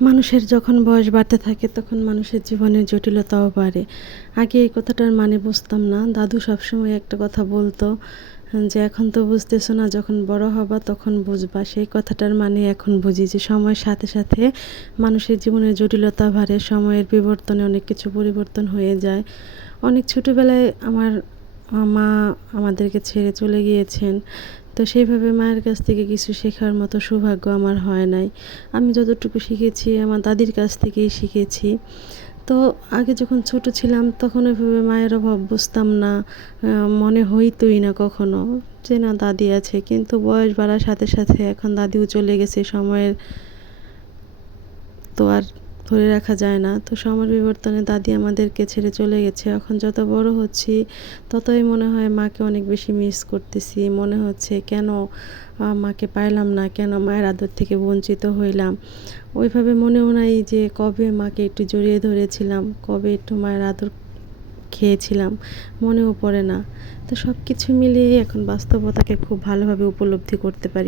মানুষের যখন বয়স বাড়তে থাকে তখন মানুষের জীবনের জটিলতাও বাড়ে। আগে এই কথাটার মানে বুঝতাম না। দাদু সবসময় একটা কথা বলতো যে, "এখন তো বুঝতেছো না, যখন বড় হবা তখন বুঝবা।" সেই কথাটার মানে এখন বুঝি যে সময়ের সাথে, সাথে মানুষের জীবনের জটিলতা বাড়ে। সময়ের বিবর্তনে অনেক কিছু পরিবর্তন হয়ে যায়। অনেক ছোটোবেলায় আমার মা আমাদেরকে ছেড়ে চলে গিয়েছেন। তো সেইভাবে মায়ের কাছ থেকে কিছু শেখার মতো সৌভাগ্য আমার হয় নাই। আমি যতটুকু শিখেছি আমার দাদির কাছ থেকেই শিখেছি। তো আগে যখন ছোট ছিলাম তখন ওইভাবে মায়ের অভাব বুঝতাম না। মনে হইতই না কখনো যে না দাদি আছে। কিন্তু বয়স বাড়ার সাথে, সাথে এখন দাদিও চলে গেছে। সময়ের তো আর ধরে রাখা যায় না। তো সময়ের বিবর্তনে দাদি আমাদেরকে ছেড়ে চলে গেছে। এখন যত বড় হচ্ছি ততই মনে হয় মাকে অনেক বেশি মিস করতেছি। মনে হচ্ছে কেন মাকে পাইলাম না, কেন মায়ের আদর থেকে বঞ্চিত হইলাম। ওইভাবে মনেও নাই যে কবে মাকে একটু জড়িয়ে ধরেছিলাম, কবে একটু মায়ের আদর খেয়েছিলাম, মনেও পড়ে না। তো সব কিছু মিলিয়ে এখন বাস্তবতাকে খুব ভালোভাবে উপলব্ধি করতে পারি।